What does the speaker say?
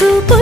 to